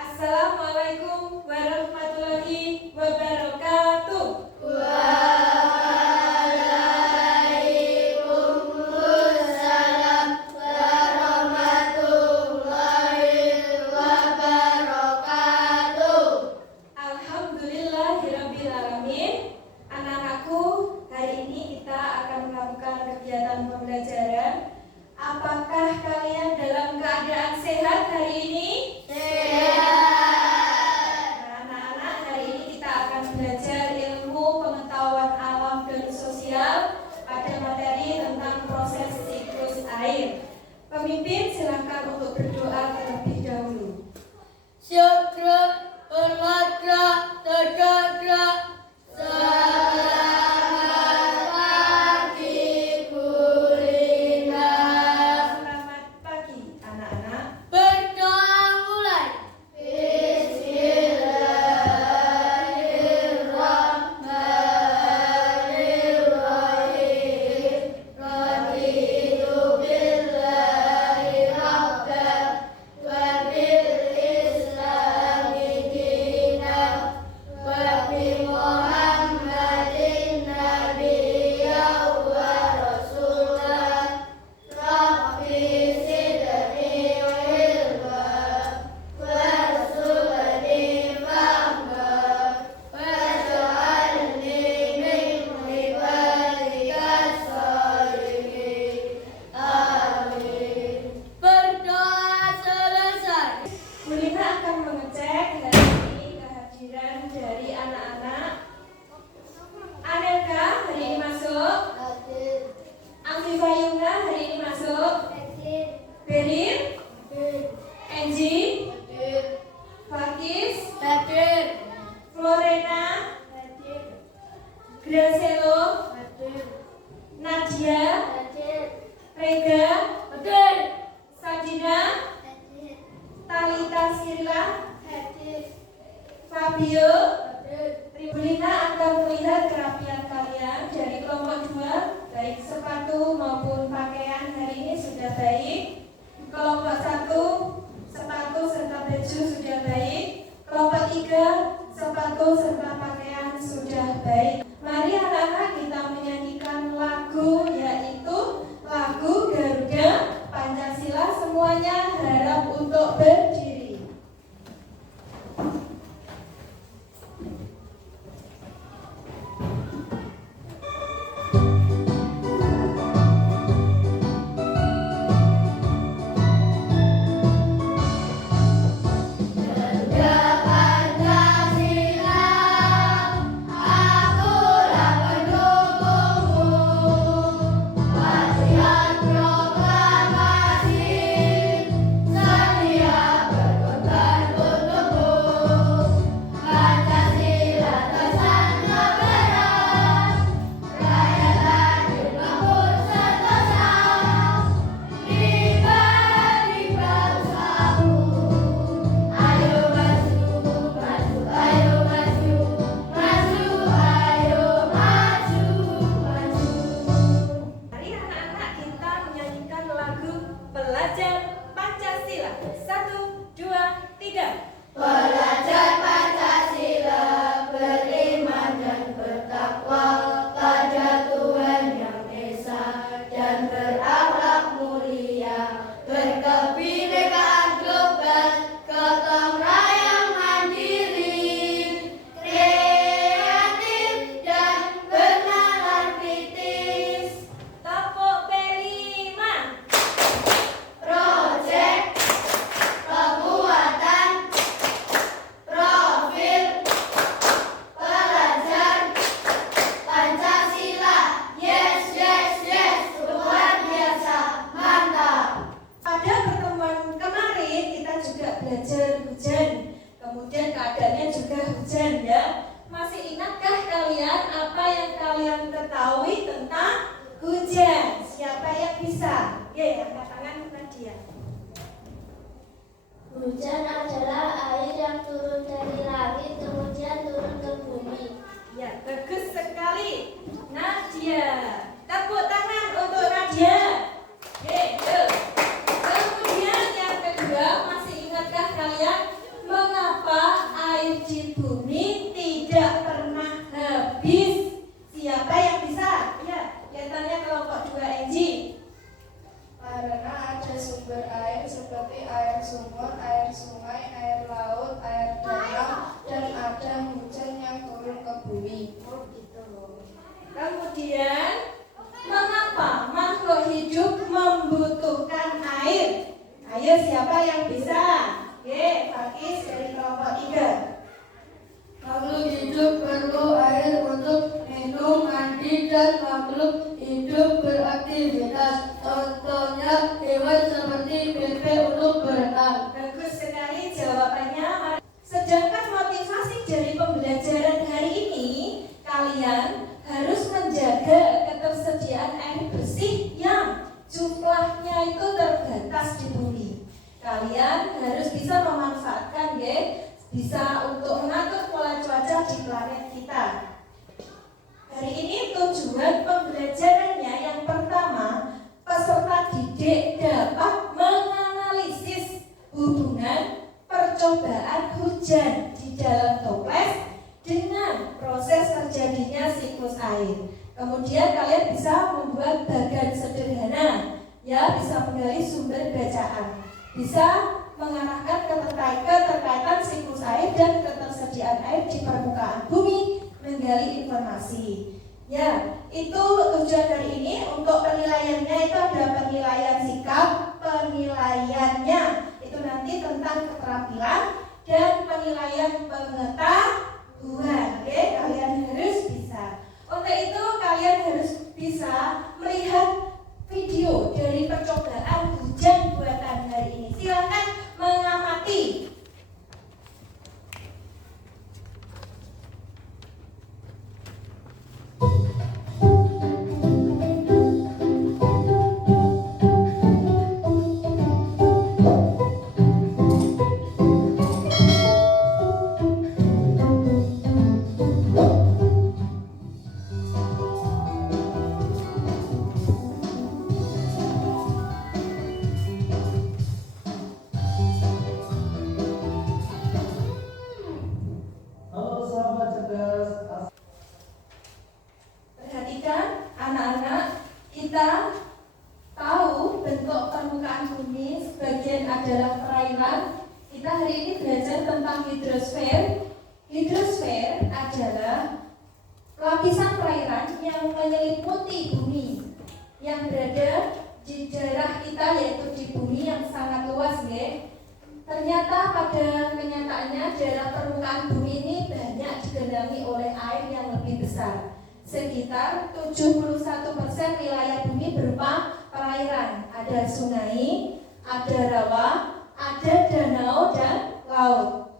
Assalamualaikum warahmatullahi wabarakatuh. Waalaikumsalam warahmatullahi wabarakatuh. Alhamdulillahirabbil alamin. Anak-anakku, hari ini kita akan melakukan kegiatan pembelajaran. Apakah kalian dalam keadaan sehat hari ini? Belajar ilmu pengetahuan alam dan sosial pada materi tentang proses siklus air. Pemimpin silakan untuk berdoa terlebih dahulu. Syukra, bermadra, terdadra, selamat pagi Kulina. Selamat pagi anak-anak. Berdoa mulai. Gracelo, Nadia, Rega, Sadina, Talita Sirla, Fabio, Tribulina akan melihat kerapian kalian dari kelompok 2, baik sepatu maupun pakaian hari ini sudah baik. Kelompok 1, sepatu serta baju sudah baik. Kelompok 3, sepatu serta pakaian sudah baik. Mari anak-anak kita menyanyikan lagu, yaitu lagu Garuda Pancasila. Semuanya harap untuk berdiri. Belajar hujan, kemudian keadaannya juga hujan ya. Masih ingatkah kalian apa yang kalian ketahui tentang hujan? Siapa yang bisa? Oke, angkat tangan Nadia. Hujan adalah air yang turun dari langit kemudian turun ke bumi. Ya, bagus sekali Nadia. Tepuk tangan untuk Nadia. Kemudian yang kedua, masih ingatkah kalian percobaan hujan di dalam toples dengan proses terjadinya siklus air. Kemudian kalian bisa membuat bagan sederhana, ya, bisa menggali sumber bacaan, bisa mengarahkan keterkaitan siklus air dan ketersediaan air di permukaan bumi, menggali informasi. Ya, itu tujuan hari ini. Untuk penilaiannya itu ada penilaian sikap, penilaiannya itu nanti tentang keterampilan dan penilaian pengetahuan. Oke, kalian harus bisa. Untuk itu kalian harus bisa melihat video dari percobaan hujan buatan hari ini. Silakan mengamati. Perhatikan anak-anak, kita tahu bentuk permukaan bumi sebagian adalah perairan. Kita hari ini belajar tentang hidrosfer. Hidrosfer adalah lapisan perairan yang menyelimuti bumi, yang berada di daerah kita, yaitu di bumi yang sangat luas, ya. Ternyata pada kenyataannya daerah permukaan bumi ini banyak digenangi oleh air yang lebih besar. Sekitar 71% wilayah bumi berupa perairan. Ada sungai, ada rawa, ada danau dan laut.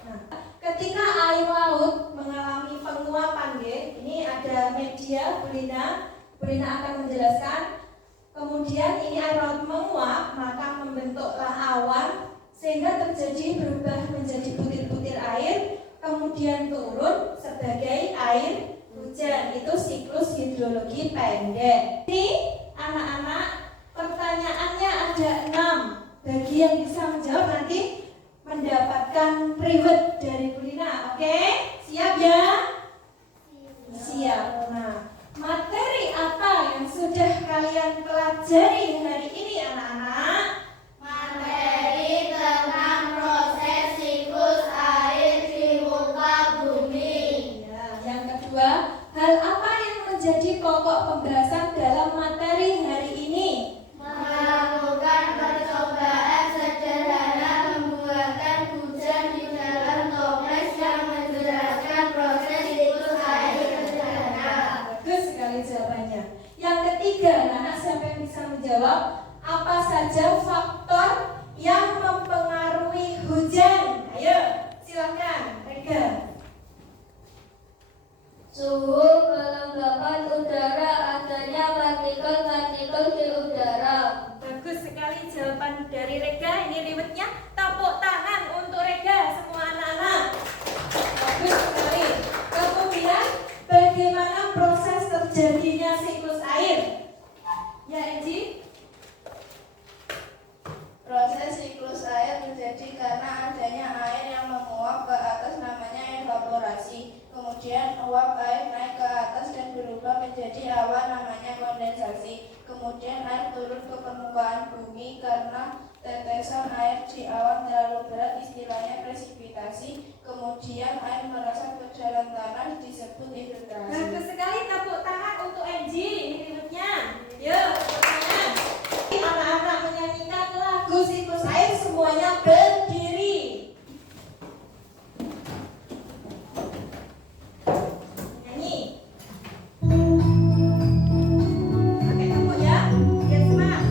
Nah, ketika air laut mengalami penguapan, ini ada media, Bulina akan menjelaskan. Kemudian ini air laut menguap, maka membentuklah awan sehingga berubah menjadi butir-butir air, kemudian turun sebagai air hujan. Itu siklus hidrologi pendek. Ini anak-anak, pertanyaannya ada 6. Bagi yang bisa menjawab nanti mendapatkan reward dari Bulina. Oke? Siap ya? Siap. Nah, materi apa yang sudah kalian pelajari hari ini anak-anak? Materi tentang proses siklus air di muka bumi. Ya, yang kedua, hal apa yang menjadi pokok pembahasan dalam materi hari ini? Melakukan percobaan sederhana membuatkan hujan di dalam toples yang menjelaskan proses siklus air sederhana. Bagus sekali jawabannya. Yang ketiga, anak-anak, siapa yang bisa menjawab? Apa saja faktor yang mempengaruhi hujan? Ayo, silakan, Rega. Suhu, kelembapan udara, adanya partikel-partikel di udara. Bagus sekali jawaban dari Rega. Ini rewardnya, tepuk tangan untuk Rega semua anak-anak. Bagus sekali. Kemudian bagaimana proses terjadinya siklus air? Ya, Enji? Proses siklus air terjadi karena adanya air yang menguap ke atas, namanya evaporasi. Kemudian uap air naik ke atas dan berubah menjadi awan, namanya kondensasi. Kemudian air turun ke permukaan bumi karena tetesan air di awan terlalu berat, istilahnya presipitasi. Kemudian air merasap ke dalam tanah, disebut infiltrasi. Bagus sekali, tepuk tangan untuk Enji. Ini rewardnya. Yuk, tepuk tangan. Anak-anak menyanyikan lagu siklus air, semuanya berdiri. Nyanyi. Pakai tepuk ya, biar semangat.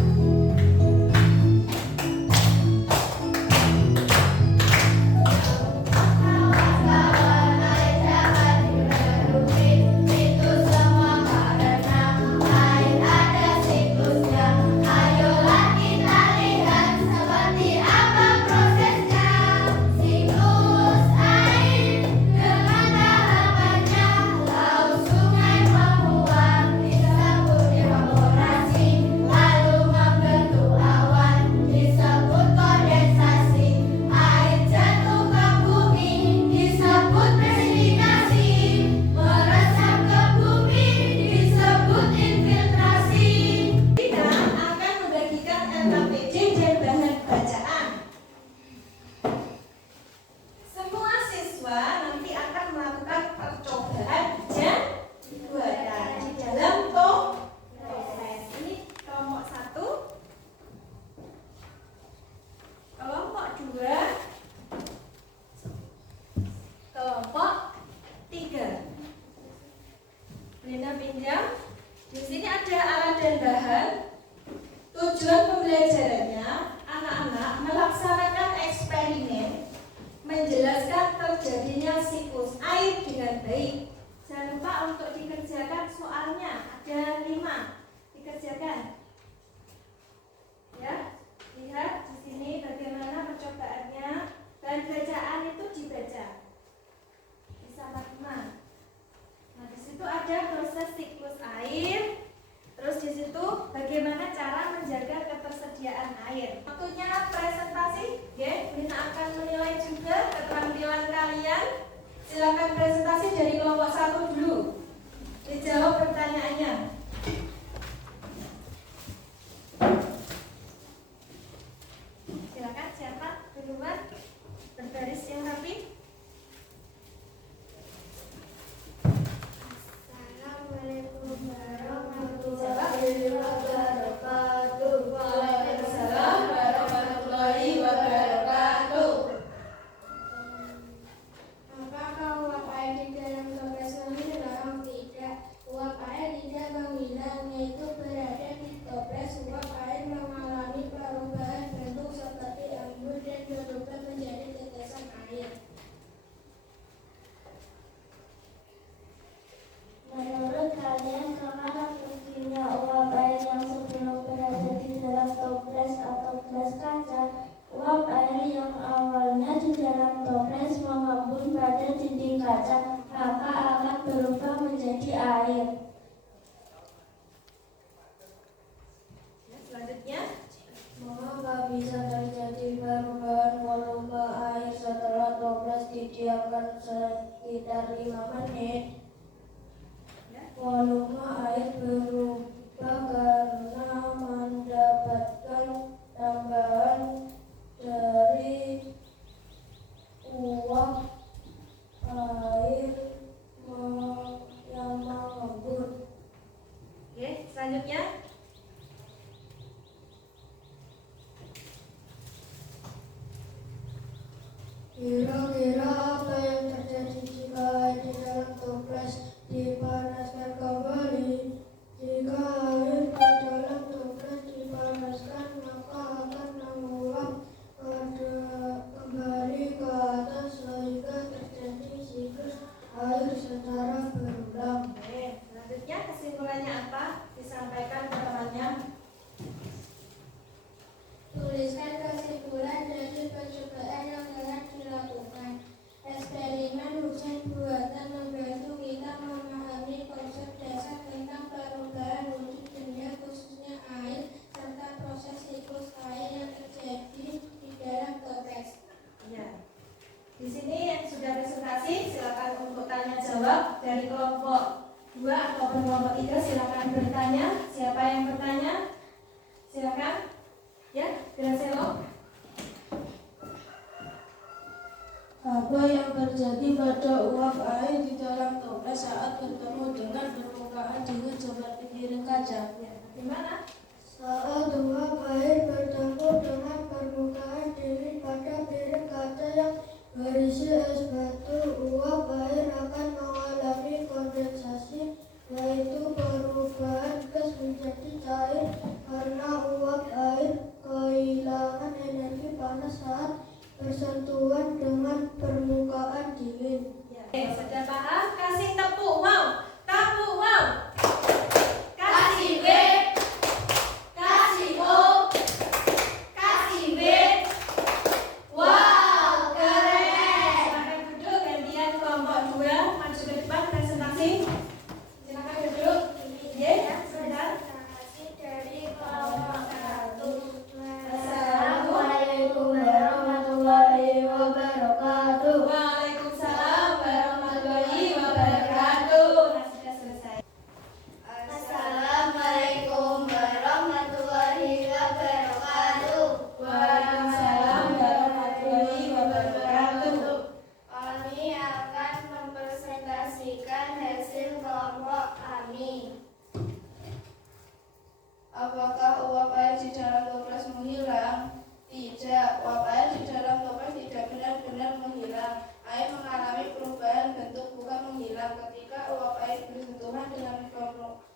Kawan-kawan air dapat dipenuhi, itu semua siswa nanti akan melakukan percobaan jadwatan di dalam toples. Ini kelompok 1, kelompok 2, kelompok 3. Lina pinjam. Di sini ada alat dan bahan. Tujuan pembelajarannya, anak-anak melaksanakan eksperimen menjelaskan terjadinya siklus air dengan baik. Jangan lupa untuk dikerjakan soalnya, ada 5. Dikerjakan. Ya, lihat di sini bagaimana percobaannya. Dan bacaan itu dibaca. Bisa 5. Nah, di situ ada proses siklus air. Terus di situ bagaimana cara menjaga ketersediaan air. Waktunya presentasi, ya. Lina akan menilai juga keterampilan kalian. Silakan presentasi dari kelompok 1 dulu. Dijawab pertanyaannya. Silakan siapa duluan? Berbaris yang rapi. Assalamualaikum warahmatullahi wabarakatuh. Waalaikumsalam warahmatullahi wabarakatuh. Apakah uap air di dalam toples menghilang? Tidak. Uap air tidak menghilang, yaitu berada di toples. Uap air mengalami perubahan bentuk seperti embun dan berubah menjadi tetesan air. Menurut kalian, kemana fungsinya uap air yang sebelum berada di dalam toples atau gelas kaca? Uap air yang awalnya di dalam toples mengembun pada dinding kaca, maka akan berubah menjadi air. Selanjutnya, Mengapa bisa terjadi perubahan volume air setelah toples didiamkan sekitar 5 menit? Volume air berubah karena mendapatkan tambahan dari uap air yang mengembun. oke, selanjutnya. Kira-kira apa yang terjadi jika air di dalam toples dipanaskan kembali? Jika air di dalam toples dipanaskan, maka akan menguap kembali ke atas sehingga terjadi siklus air secara berulang. Oke, selanjutnya kesimpulannya apa? Disampaikan ke temannya. Tuliskan kesimpulan dari percobaan yang telah dilakukan. Eksperimen hujan buatan membantu kita memahami konsep dasar tentang perubahan wujud benda khususnya air serta proses siklus air yang terjadi di dalam toples. Ya. Di sini yang sudah presentasi, silakan untuk tanya jawab dari kelompok 2 atau kelompok 3. Silakan bertanya. Siapa yang bertanya? Silakan. Ya, Gracelo. Apa yang terjadi pada uap air di dalam toples saat bertemu dengan permukaan dingin seperti piring kaca? Ya, bagaimana? Saat uap air bertemu dengan permukaan dingin pada piring kaca yang berisi es batu, uap air akan mengalami kondensasi, yaitu perubahan gas menjadi cair karena uap air kehilangan energi panas saat bersentuhan dengan permukaan dingin. Ya. Oke, sudah paham? Kasih tepuk wow. Tepuk wow. Kasih B. Kasih O. Kasih B. Wow, keren. Silakan duduk, gantian kelompok 2 maju ke depan presentasi. Silakan duduk. Ya, sebentar. Dari kelompok 1. Assalamualaikum warahmatullahi wabarakatuh. Waalaikumsalam warahmatullahi wabarakatuh. Nah, sudah selesai. Assalamualaikum warahmatullahi wabarakatuh. Waalaikumsalam warahmatullahi wabarakatuh. Kami menghilang. Air mengalami perubahan bentuk bukan menghilang. Ketika uap air bersentuhan dengan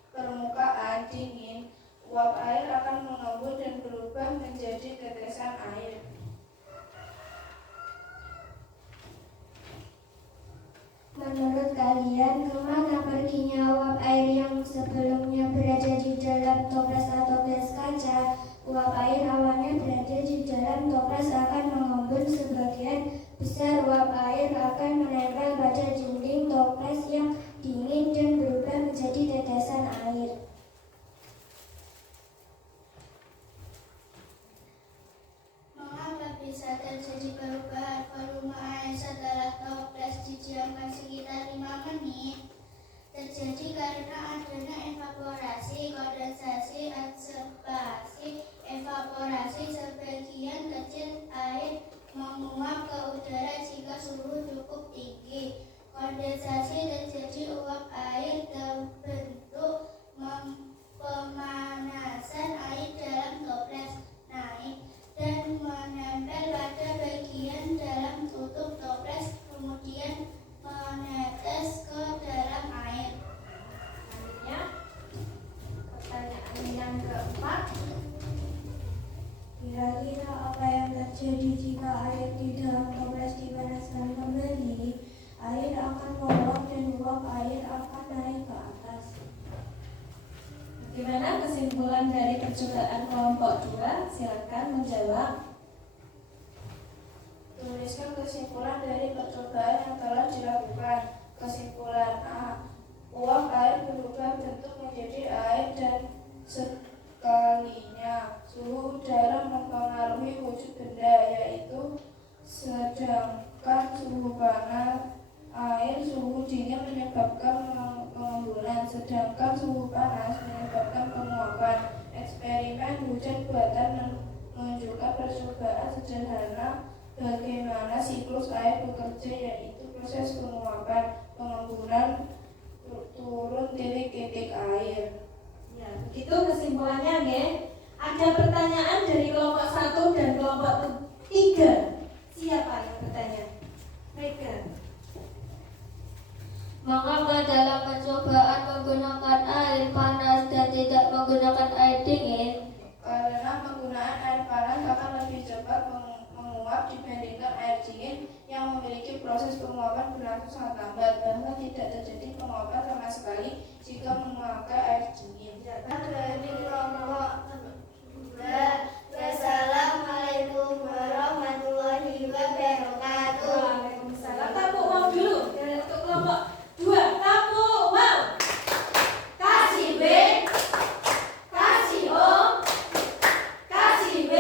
permukaan dingin, uap air akan mengembun dan berubah menjadi tetesan air. Menurut kalian, kemana perginya uap air yang sebelumnya berada di dalam toples atau gelas kaca? Uap air awalnya berada di dalam toples akan mengembun. Sebagian besar uap air akan menempel pada dinding toples yang dingin dan berubah menjadi tetesan air. Mengapa bisa terjadi perubahan volume air setelah toples didiamkan sekitar 5 menit? Terjadi karena adanya evaporasi, kondensasi, adsorpsi. Evaporasi sebagian kecil air menguap ke udara jika suhu cukup tinggi. Kondensasi terjadi uap air terbentuk pemanasan air dalam toples naik dan menempel pada bagian dalam tutup toples, kemudian menetes ke dalam air. Selanjutnya, pertanyaan yang keempat. Kira-kira apa yang terjadi jika air di dalam toples dipanaskan kembali? Air akan menguap dan uap air akan naik ke atas. Bagaimana kesimpulan dari percobaan kelompok 2? Silakan menjawab. Tuliskan kesimpulan dari percobaan yang telah dilakukan. Kesimpulan A. Uap air berubah bentuk menjadi air dan sekalinya suhu udara mempengaruhi wujud benda, yaitu sedangkan suhu panas air, suhu dingin menyebabkan pengembunan, sedangkan suhu panas menyebabkan penguapan. Eksperimen hujan buatan menunjukkan percobaan sederhana bagaimana siklus air bekerja, yaitu proses penguapan, pengembunan, turun titik-titik air. Ya, begitu kesimpulannya, nggih. Ada pertanyaan dari kelompok 1 dan kelompok 3. Siapa yang bertanya? Mereka. Mengapa dalam percobaan menggunakan air panas dan tidak menggunakan air dingin? Karena penggunaan air panas akan lebih cepat menguap dibandingkan air dingin yang memiliki proses penguapan berlangsung sangat lambat, bahkan tidak terjadi penguapan sama sekali jika memakai air dingin. Wassalamualaikum warahmatullahi wabarakatuh. Waalaikumsalam. Tepuk wow dulu untuk kelompok 2. Tepuk wow. Kasih B. Kasih O. Kasih B.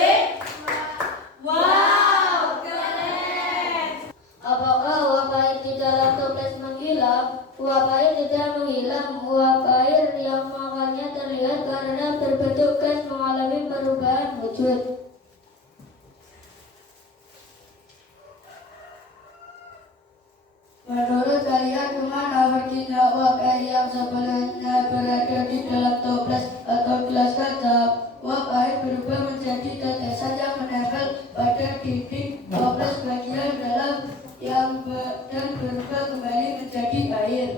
Wow, keren. Apakah uap air di dalam toples menghilang? Uap air tidak menghilang. Uap air yang makanya terlihat karena berbentuk gas mengalami perubahan wujud. Menurut kalian, kemana perginya uap air yang sebelumnya berada di dalam toples atau gelas kaca? Uap air berubah menjadi tetesan yang menempel pada dinding toples bagian dalam dan berubah kembali menjadi air.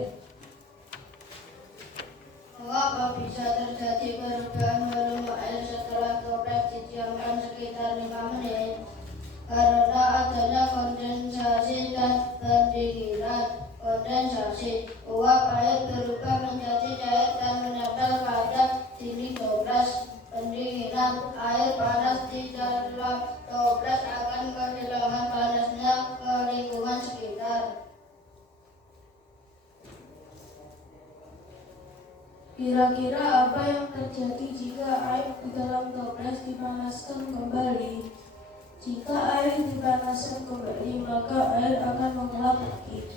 Mengapa bisa terjadi perubahan volume air setelah toples didiamkan sekitar 5 menit? Karena adanya kondensasi dan pendinginan. Kondensasi, uap air berubah menjadi cair dan menempel pada dinding toples. Pendinginan, air panas di dalam toples akan kehilangan panasnya ke lingkungan sekitar. Kira-kira apa yang terjadi jika air di dalam toples dipanaskan kembali? Jika air dipanaskan kembali, maka air akan menguap lagi.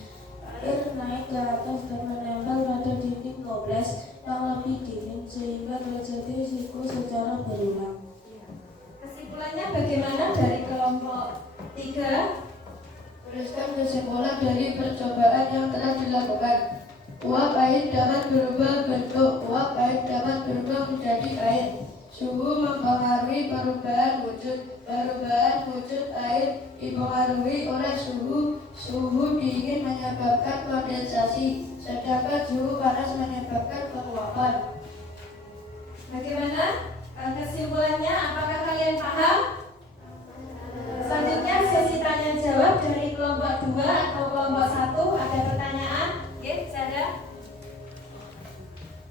Air naik ke atas dan menempel pada dinding toples yang lebih dingin sehingga terjadi siklus secara berulang. Kesimpulannya bagaimana dari kelompok 3? Tuliskan kesimpulan dari percobaan yang telah dilakukan. Uap air dapat berubah bentuk. Uap air dapat berubah menjadi air. Suhu mempengaruhi perubahan wujud. Perubahan wujud air dipengaruhi oleh suhu. Suhu dingin menyebabkan kondensasi, sedangkan suhu panas menyebabkan penguapan. Bagaimana kesimpulannya? Apakah kalian paham? Selanjutnya sesi tanya jawab dari kelompok 2 atau kelompok 1. Ada pertanyaan? Oke, Sada.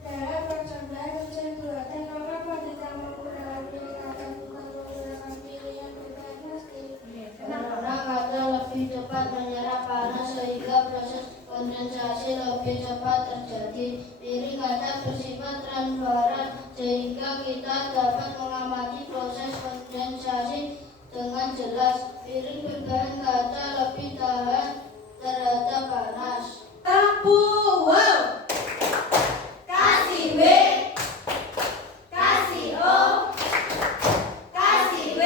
Dalam percobaan ujian buatan, mengapa kita menggunakan pilihan atau bukan menggunakan pilihan bukan pasti? Karena kaca lebih cepat menyerap panas sehingga proses kondensasi lebih cepat terjadi. Piring kaca bersifat transparan sehingga kita dapat mengamati proses kondensasi dengan jelas. Piring berbahan kaca lebih tahan terhadap panas. Tepuk wow. Kasih W, kasih O, kasih W.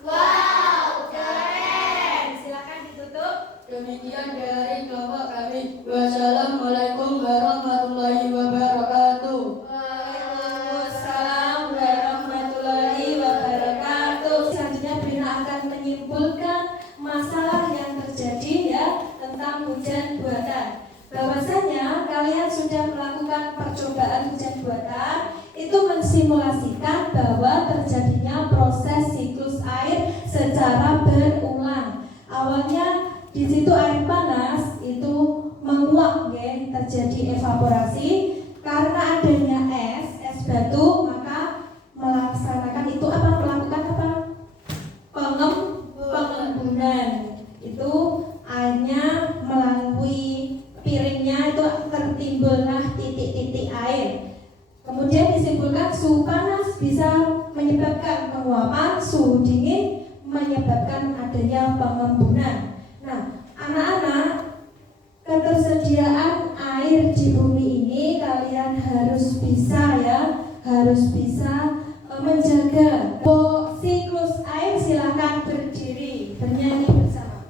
Wow, keren. Silakan ditutup. Demikian dari kelompok kami. Wassalamualaikum warahmatullahi wabarakatuh. Waalaikumsalam warahmatullahi wabarakatuh. Selanjutnya Brina akan menyimpulkan masalah yang terjadi ya tentang hujan buatan. Bahwasanya kalian sudah melakukan percobaan hujan buatan, itu mensimulasikan bahwa terjadinya proses siklus air secara berulang. Awalnya di situ air panas itu menguap, ya, terjadi evaporasi. Karena adanya es batu, maka melaksanakan itu apa? Melakukan apa? Pengembunan. Itu airnya melalui piringnya itu tertimbullah titik-titik air. Kemudian disimpulkan suhu panas bisa menyebabkan penguapan, suhu dingin menyebabkan adanya pengembunan. Nah, anak-anak, ketersediaan air di bumi ini kalian harus bisa ya, harus bisa menjaga. Siklus air silakan berdiri, bernyanyi bersama.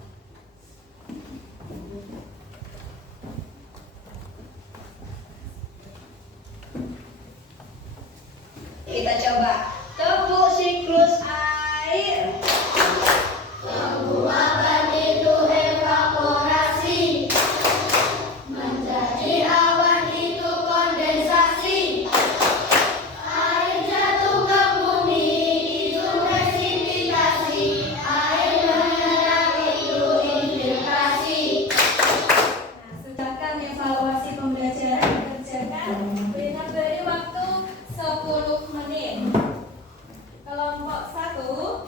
Kita coba tepuk siklus air. Penguapan itu evaporasi, menjadi awan itu kondensasi. Air jatuh ke bumi itu presipitasi, air menyerap itu infiltrasi. Nah, sudahkan evaluasi pembelajaran dikerjakan. Brina beri waktu 10 menit. Kelompok 1,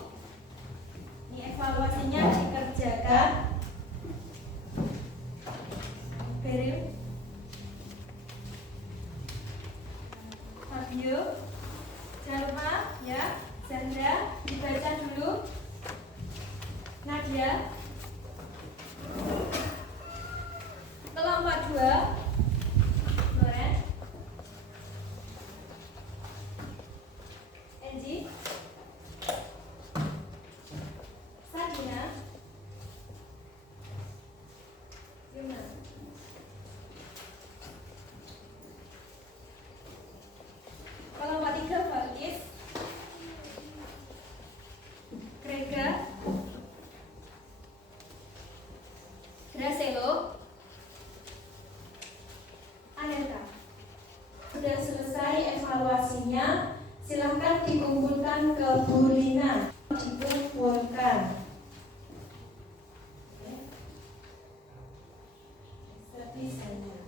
ini evaluasinya dikerjakan. Beril, Fabio, Jalma, ya, Sandra, dibaca dulu. Nadia. Kelompok 2, Loren, Enji, Sadina, Yuna. Kelompok 3, Balkis, Grega, Gracelo, Aneta. Sudah selesai evaluasinya, silahkan dikumpulkan ke Bu Lina. Dikumpulkan. Sebisanya.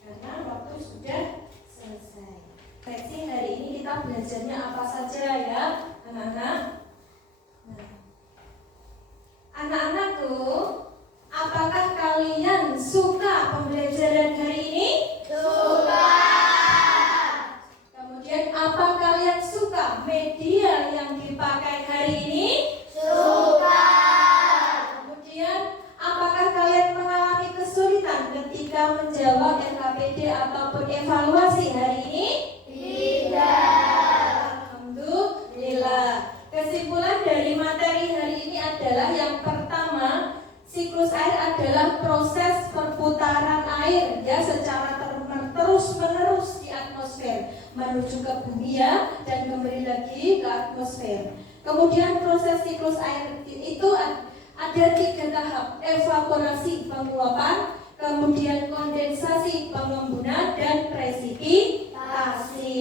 Karena waktu sudah selesai. Sesi hari ini kita belajarnya apa saja ya, anak-anak? Nah, anak-anakku, apakah kalian suka pembelajaran hari ini? Suka. Kemudian apa kalian suka media yang dipakai hari ini? Suka. Kemudian apakah kalian mengalami kesulitan ketika menjawab LKPD ataupun evaluasi hari ini? Tidak. Alhamdulillah. Kesimpulan dari materi hari ini adalah yang pertama, siklus air adalah proses perputaran air ya secara terus-menerus di atmosfer menuju ke bumi ya dan kembali lagi ke atmosfer. Kemudian proses siklus air itu ada 3 tahap: evaporasi, penguapan, kemudian kondensasi, pengembunan, dan presipitasi.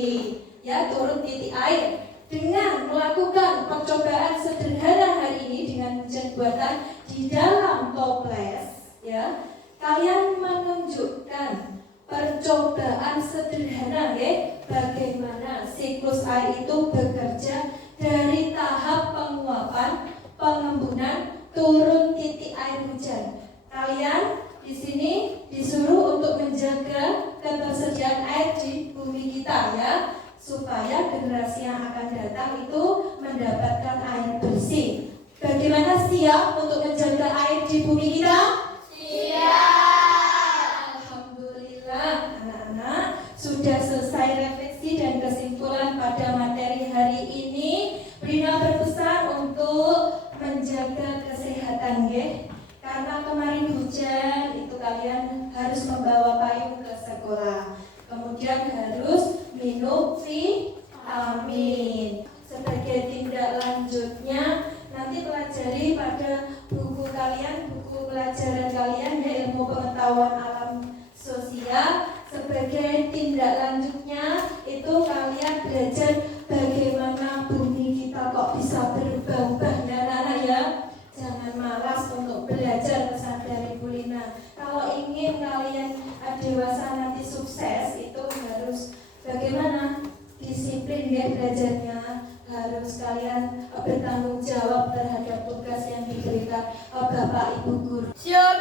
Ya, turun titik air. Dengan melakukan percobaan sederhana hari ini dengan hujan buatan di dalam toples, ya, kalian menunjukkan percobaan sederhana, ya, bagaimana siklus air itu bekerja dari tahap penguapan, pengembunan, turun titik air hujan. Kalian di sini disuruh untuk menjaga ketersediaan air di bumi kita, ya, supaya generasi yang akan datang itu mendapatkan air bersih. Bagaimana, siap untuk menjaga air di bumi kita? Siap. Alhamdulillah, anak-anak sudah selesai refleksi dan kesimpulan pada materi hari ini. Brina berpesan untuk menjaga kesehatan, ya. Karena kemarin hujan, itu kalian harus membawa payung ke sekolah. Kemudian harus minum vitamin. Sebagai tindak lanjutnya, nanti pelajari pada buku kalian, buku pelajaran kalian, ya, ilmu pengetahuan alam sosial. Sebagai tindak lanjutnya, itu kalian belajar bagaimana bumi kita kok bisa berubah-ubah, ya anak-anak, ya. Jangan malas untuk belajar, pesan dari Bu Lina. Kalau ingin kalian dewasa nanti sukses, itu harus bagaimana? Disiplin, ya, belajarnya. Harus kalian bertanggung jawab terhadap tugas yang diberikan Bapak Ibu guru. Siap.